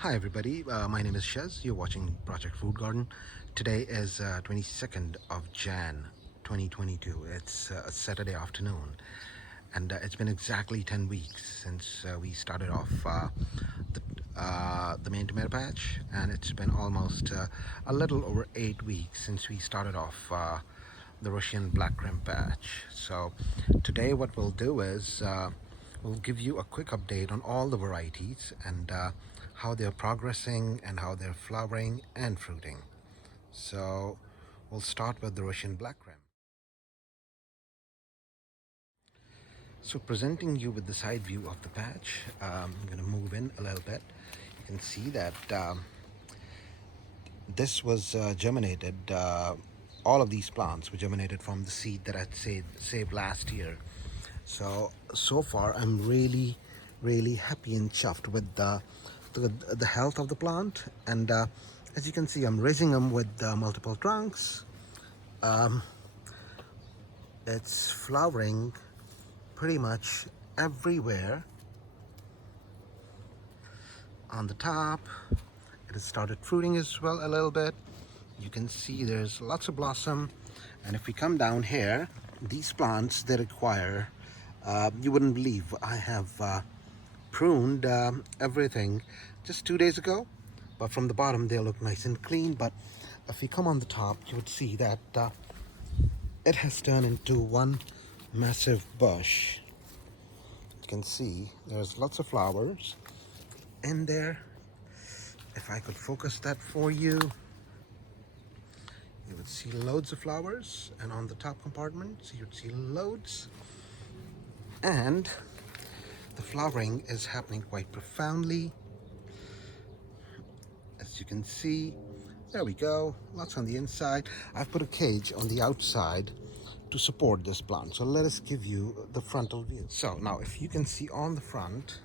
Hi everybody, my name is Shez. You're watching Project Food Garden. Today is 22nd of Jan 2022. It's a Saturday afternoon, and it's been exactly 10 weeks since we started off the main tomato patch, and it's been almost a little over 8 weeks since we started off the Russian black Krim patch. So today what we'll do is we'll give you a quick update on all the varieties and how they're progressing and how they're flowering and fruiting. So we'll start with the Russian black Krim. So presenting you with the side view of the patch, I'm going to move in a little bit. You can see that this was germinated. All of these plants were germinated from the seed that I'd saved last year. So far, I'm really happy and chuffed with the health of the plant. And as you can see, I'm raising them with multiple trunks. Um, it's flowering pretty much everywhere. On the top, it has started fruiting as well a little bit. You can see there's lots of blossom, and if we come down here, these plants, they require, you wouldn't believe, I have pruned everything just 2 days ago, but from the bottom they look nice and clean. But if we come on the top, you would see that it has turned into one massive bush. You can see there's lots of flowers in there. If I could focus that for you, you would see loads of flowers, and on the top compartment you'd see loads, and the flowering is happening quite profoundly. As you can see, there we go, lots on the inside. I've put a cage on the outside to support this plant. So let us give you the frontal view. So now if you can see on the front,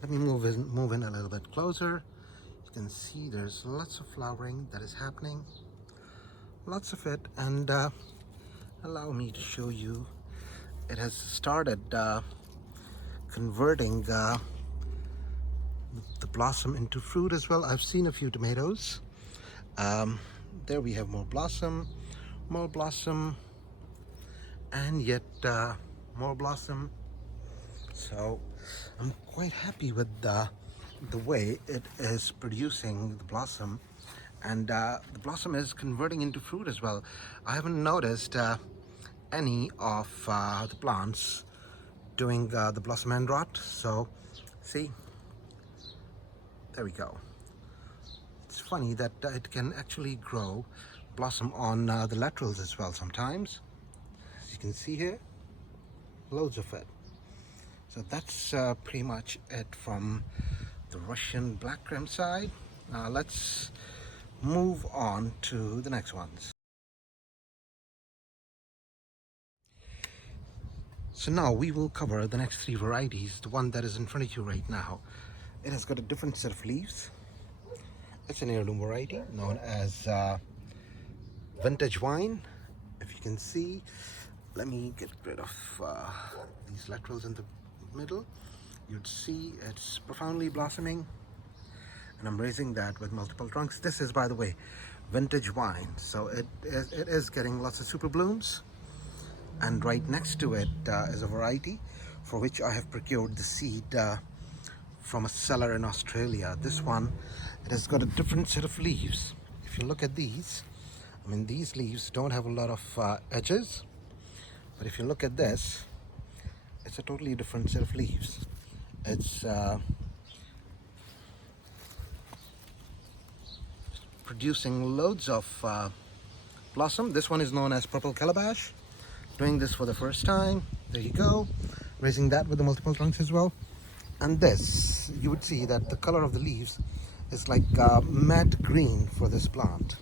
let me move in a little bit closer. You can see there's lots of flowering that is happening, lots of it. And allow me to show you, it has started converting the blossom into fruit as well. I've seen a few tomatoes. There we have more blossom, and yet more blossom. So I'm quite happy with the way it is producing the blossom, and the blossom is converting into fruit as well. I haven't noticed any of the plants doing the blossom end rot. So see, there we go. It's funny that it can actually grow blossom on the laterals as well sometimes. As you can see here, loads of it. So that's pretty much it from the Russian black Krim side. Let's move on to the next ones. So now we will cover the next three varieties. The one that is in front of you right now, it has got a different set of leaves. It's an heirloom variety known as Vintagevine. If you can see, let me get rid of these laterals in the middle. You'd see it's profoundly blossoming, and I'm raising that with multiple trunks. This is, by the way, Vintagevine, so it is getting lots of super blooms. And right next to it is a variety for which I have procured the seed from a seller in Australia. This one, it has got a different set of leaves. If you look at these, I mean, these leaves don't have a lot of edges, but if you look at this, it's a totally different set of leaves. It's producing loads of blossom. This one is known as purple Calabash. Doing this for the first time. There you go. Raising that with the multiple trunks as well. And this, you would see that the color of the leaves is like matte green for this plant.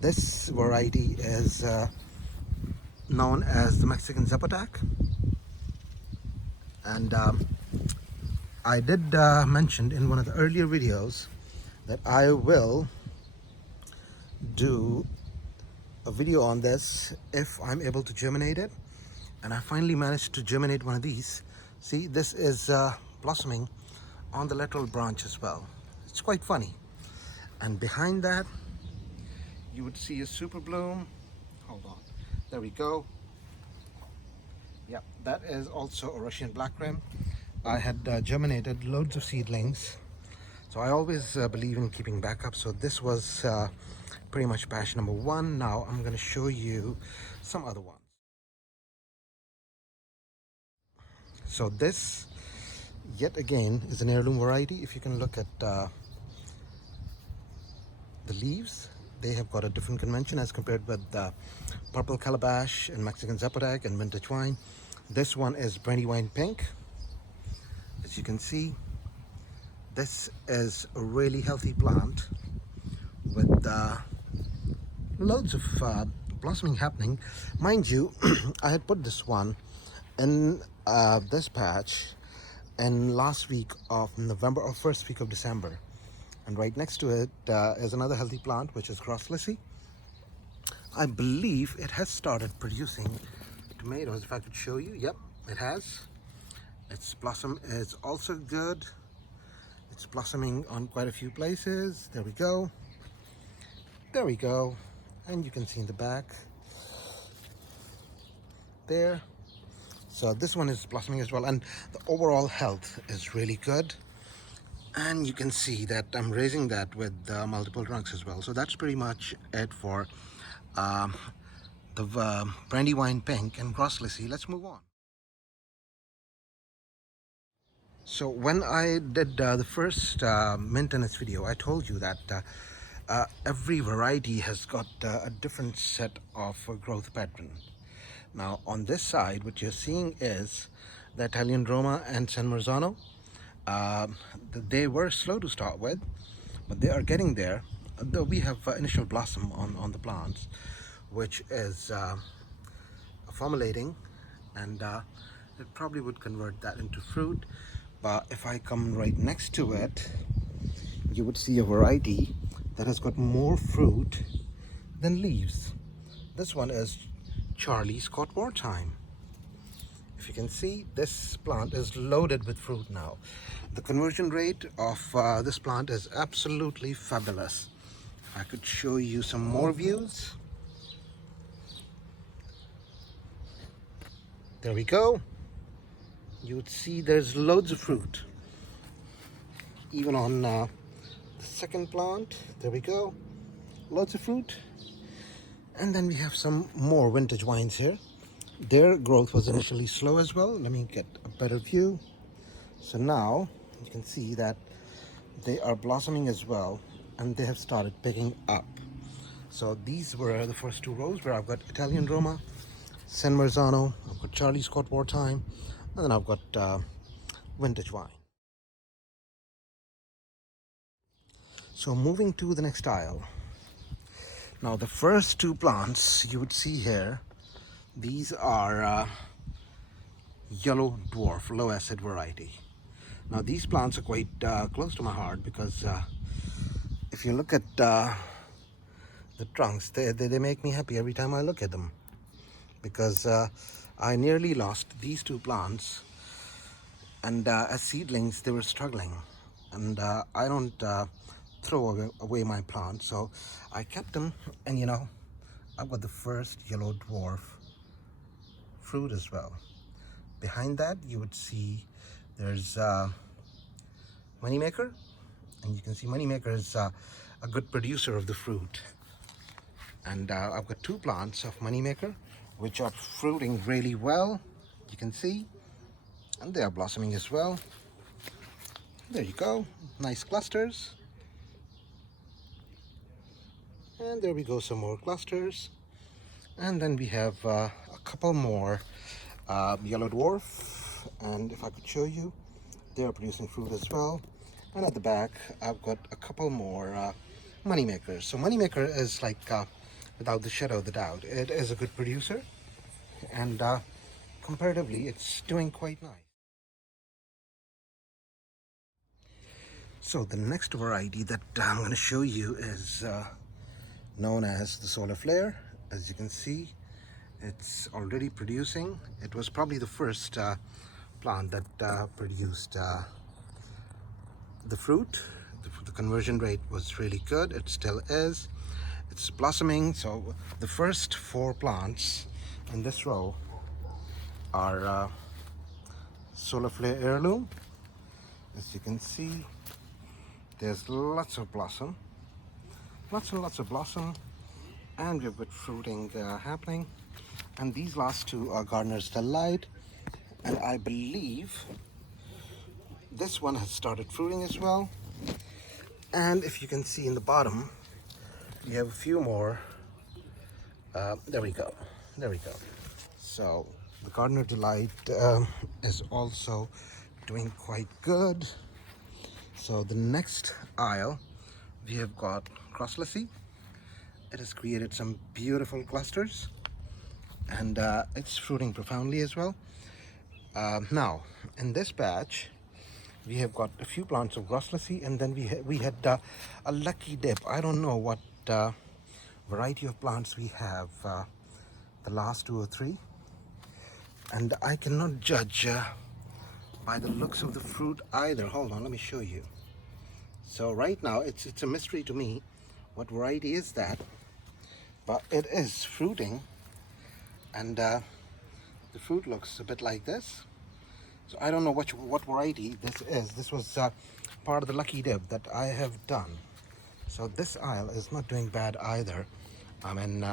This variety is known as the Mexican Zapotec. And I did mention in one of the earlier videos that I will do a video on this if I'm able to germinate it. And I finally managed to germinate one of these. See, this is blossoming on the lateral branch as well. It's quite funny. And behind that, you would see a super bloom. Hold on, there we go. Yeah, that is also a Russian black Krim. I had germinated loads of seedlings, so I always believe in keeping backup. So this was pretty much batch number one. Now I'm going to show you some other ones. So this, yet again, is an heirloom variety. If you can look at the leaves, they have got a different convention as compared with the purple Calabash and Mexican Zapotec and Vintagevine. This one is Brandywine Pink. As you can see, this is a really healthy plant with loads of blossoming happening. Mind you, I had put this one in this patch in last week of November or first week of December. And right next to it is another healthy plant, which is Grosse. I believe it has started producing tomatoes. If I could show you, yep, it has. Its blossom is also good. It's blossoming on quite a few places. There we go. There we go. And you can see in the back there. So this one is blossoming as well, and the overall health is really good. And you can see that I'm raising that with multiple trunks as well. So that's pretty much it for the Brandywine Pink and Grosse. Let's move on. So when I did the first maintenance video, I told you that every variety has got a different set of growth pattern. Now on this side, what you're seeing is the Italian Roma and San Marzano. They were slow to start with, but they are getting there. Though we have initial blossom on the plants, which is formulating, and it probably would convert that into fruit. But if I come right next to it, you would see a variety that has got more fruit than leaves. This one is Charlie's caught Wartime. If you can see, this plant is loaded with fruit now. The conversion rate of this plant is absolutely fabulous. If I could show you some more views. There we go. You would see there's loads of fruit. Even on the second plant, there we go. Lots of fruit. And then we have some more vintage vines here. Their growth was initially slow as well. Let me get a better view. So now you can see that they are blossoming as well, and they have started picking up. So these were the first two rows where I've got Italian Roma, San Marzano, I've got Charlie's caught Wartime, and then I've got Vintagevine. So moving to the next aisle. Now the first two plants you would see here, these are yellow dwarf, low acid variety. Now these plants are quite close to my heart because if you look at the trunks, they make me happy every time I look at them, because I nearly lost these two plants, and as seedlings they were struggling, and I don't throw away my plants, so I kept them. And you know, I've got the first yellow dwarf fruit as well. Behind that you would see there's Moneymaker, and you can see Moneymaker is a good producer of the fruit. And I've got two plants of Moneymaker which are fruiting really well, you can see, and they are blossoming as well. There you go, nice clusters. And there we go, some more clusters. And then we have a couple more yellow dwarf, and if I could show you, they are producing fruit as well. And at the back I've got a couple more Moneymakers. So Moneymaker is like, without the shadow of the doubt, it is a good producer, and comparatively it's doing quite nice. So the next variety that I'm going to show you is known as the solar flare. As you can see, it's already producing. It was probably the first plant that produced the fruit, The conversion rate was really good. It still is. It's blossoming. So the first 4 plants in this row are Solar Flare Heirloom. As you can see, there's lots of blossom, lots and lots of blossom, and we've got fruiting happening. And these last 2 are Gardener's Delight, and I believe this one has started fruiting as well. And if you can see in the bottom, we have a few more. There we go. So the Gardener Delight is also doing quite good. So the next aisle, we have got Grosse. It has created some beautiful clusters, and it's fruiting profoundly as well. Now in this batch, we have got a few plants of Grosse, and then we had a lucky dip. I don't know what variety of plants we have, the last 2 or 3, and I cannot judge by the looks of the fruit either. Hold on, let me show you. So right now it's a mystery to me what variety is that, but it is fruiting, and the fruit looks a bit like this. So I don't know what variety this is. This was part of the lucky dip that I have done. So this aisle is not doing bad either. I mean,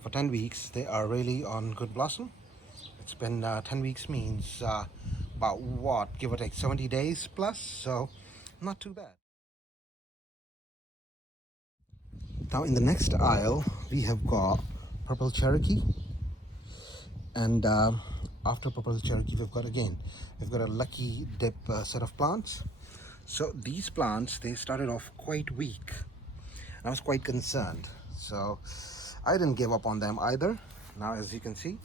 for 10 weeks they are really on good blossom. It's been 10 weeks means about what, give or take 70 days plus, so not too bad. Now in the next aisle we have got purple Cherokee, and after purple Cherokee we've got a lucky dip set of plants. So these plants, they started off quite weak. I was quite concerned, so I didn't give up on them either. Now as you can see,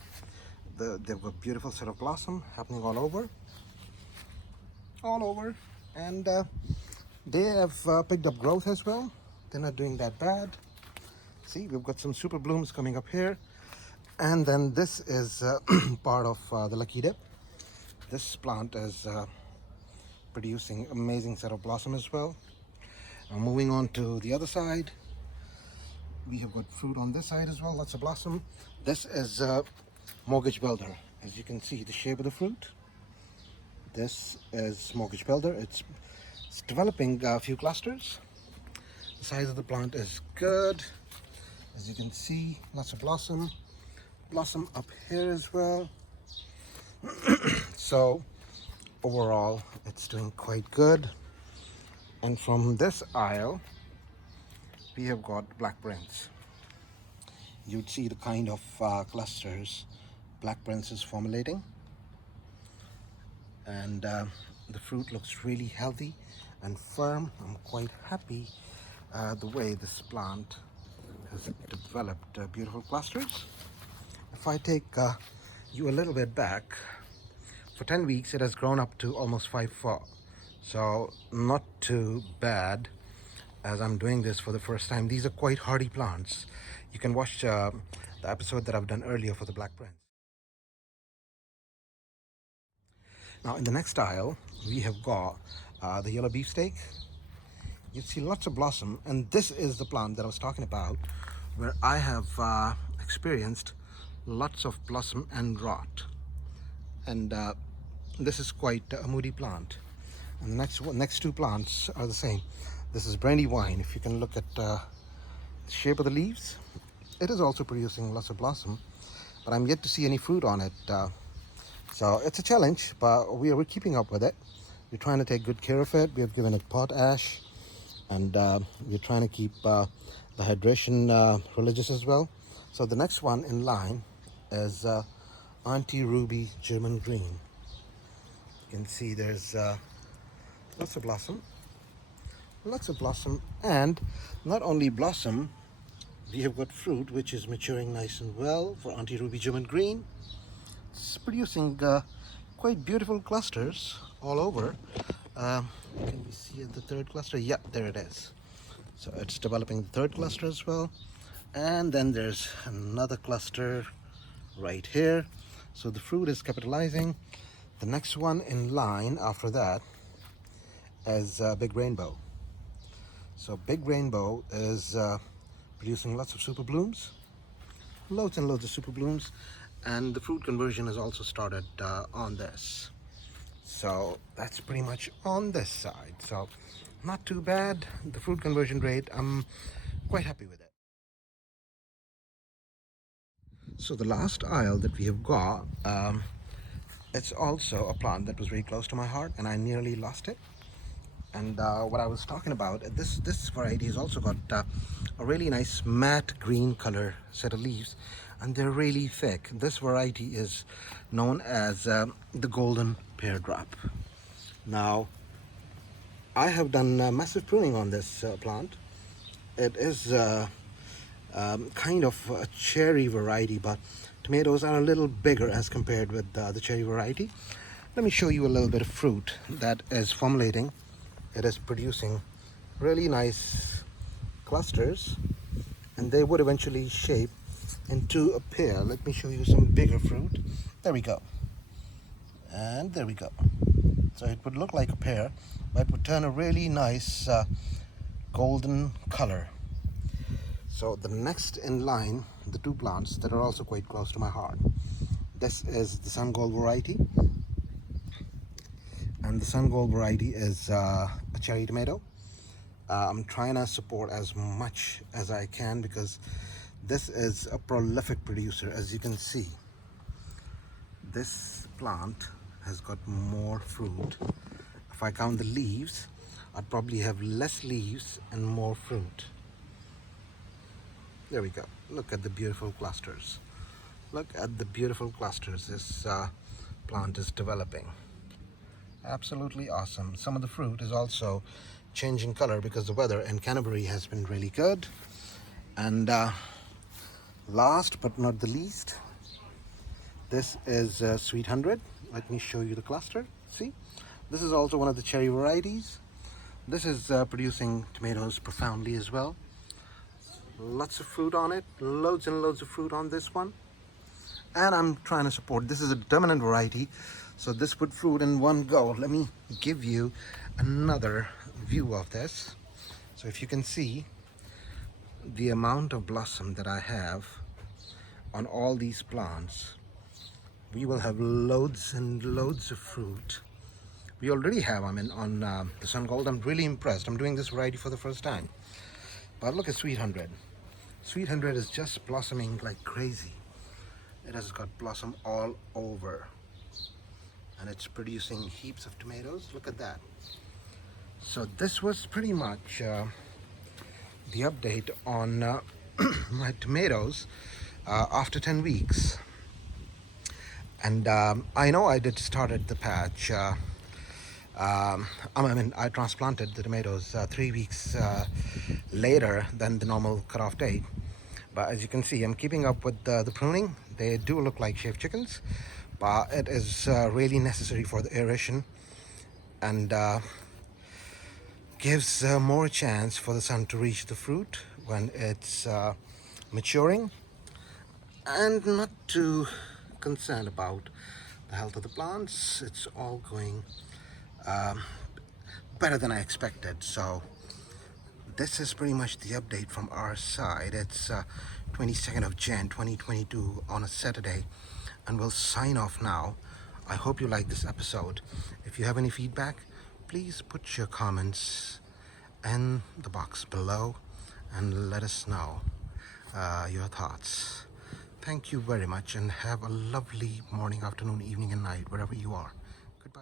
they've got beautiful set of blossom happening all over, and they have picked up growth as well. They're not doing that bad. See, we've got some super blooms coming up here, and then this is part of the lucky dip. This plant is producing amazing set of blossom as well. Now moving on to the other side, we have got fruit on this side as well, lots of blossom. This is Mortgage Builder. As you can see, the shape of the fruit, this is Mortgage Builder. It's developing a few clusters. The size of the plant is good. As you can see, lots of blossom up here as well. So overall it's doing quite good. And from this aisle we have got Black Prince. You'd see the kind of clusters Black Prince is formulating, and the fruit looks really healthy and firm. I'm quite happy the way this plant has developed beautiful clusters. If I take you a little bit back, for 10 weeks it has grown up to almost 5 foot. So not too bad, as I'm doing this for the first time. These are quite hardy plants. You can watch the episode that I've done earlier for the Black Prince. Now in the next aisle we have got the yellow beefsteak. You see lots of blossom, and this is the plant that I was talking about, where I have experienced lots of blossom and rot, and this is quite a moody plant. And the next 2 plants are the same. This is Brandywine. If you can look at the shape of the leaves, it is also producing lots of blossom, but I'm yet to see any fruit on it. So it's a challenge, but we're keeping up with it. We're trying to take good care of it. We have given it potash, and we're trying to keep the hydration religious as well. So the next one in line is Aunty Ruby German Green. You can see there's lots of blossom, and not only blossom, we have got fruit which is maturing nice and well for Aunty Ruby German Green. It's producing quite beautiful clusters all over. Can we see the third cluster? Yeah, there it is. So it's developing the 3rd cluster as well, and then there's another cluster right here. So the fruit is capitalizing. The next one in line after that is Big Rainbow. So Big Rainbow is producing lots of super blooms, loads and loads of super blooms, and the fruit conversion has also started on this. So that's pretty much on this side. So not too bad. The fruit conversion rate, I'm quite happy with it. So the last aisle that we have got, it's also a plant that was very close to my heart, and I nearly lost it. And what I was talking about, this variety has also got a really nice matte green color set of leaves, and they're really thick. This variety is known as the golden pear drop. Now, I have done massive pruning on this plant. It is kind of a cherry variety, but tomatoes are a little bigger as compared with the cherry variety. Let me show you a little bit of fruit that is formulating. It is producing really nice clusters, and they would eventually shape into a pear. Let me show you some bigger fruit. There we go. And there we go. So it would look like a pear, but it would turn a really nice golden color. So the next in line, the two plants that are also quite close to my heart. This is the Sun Gold variety, and the Sun Gold variety is a cherry tomato. I'm trying to support as much as I can because this is a prolific producer. As you can see, this plant has got more fruit. If I count the leaves, I'd probably have less leaves and more fruit. There we go. Look at the beautiful clusters. Look at the beautiful clusters this plant is developing. Absolutely awesome. Some of the fruit is also changing color because the weather in Canterbury has been really good. And last but not the least, this is Sweet 100. Let me show you the cluster. See, this is also one of the cherry varieties. This is producing tomatoes profoundly as well. Lots of fruit on it, loads and loads of fruit on this one. And I'm trying to support, this is a dominant variety, so this would fruit in one go. Let me give you another view of this. So if you can see the amount of blossom that I have on all these plants, we will have loads and loads of fruit. We already have, on the Sun Gold. I'm really impressed. I'm doing this variety for the first time. But look at Sweet 100. Sweet 100 is just blossoming like crazy. It has got blossom all over, and it's producing heaps of tomatoes. Look at that. So this was pretty much the update on my tomatoes after 10 weeks. And I know I did started the patch. I transplanted the tomatoes 3 weeks later than the normal cutoff date. But as you can see, I'm keeping up with the pruning. They do look like shaved chickens, but it is really necessary for the aeration, and gives more chance for the sun to reach the fruit when it's maturing. And not too concerned about the health of the plants. It's all going better than I expected. So this is pretty much the update from our side. It's 22nd of Jan 2022 on a Saturday, and we'll sign off now. I hope you like this episode. If you have any feedback, please put your comments in the box below and let us know your thoughts. Thank you very much, and have a lovely morning, afternoon, evening and night wherever you are. Goodbye.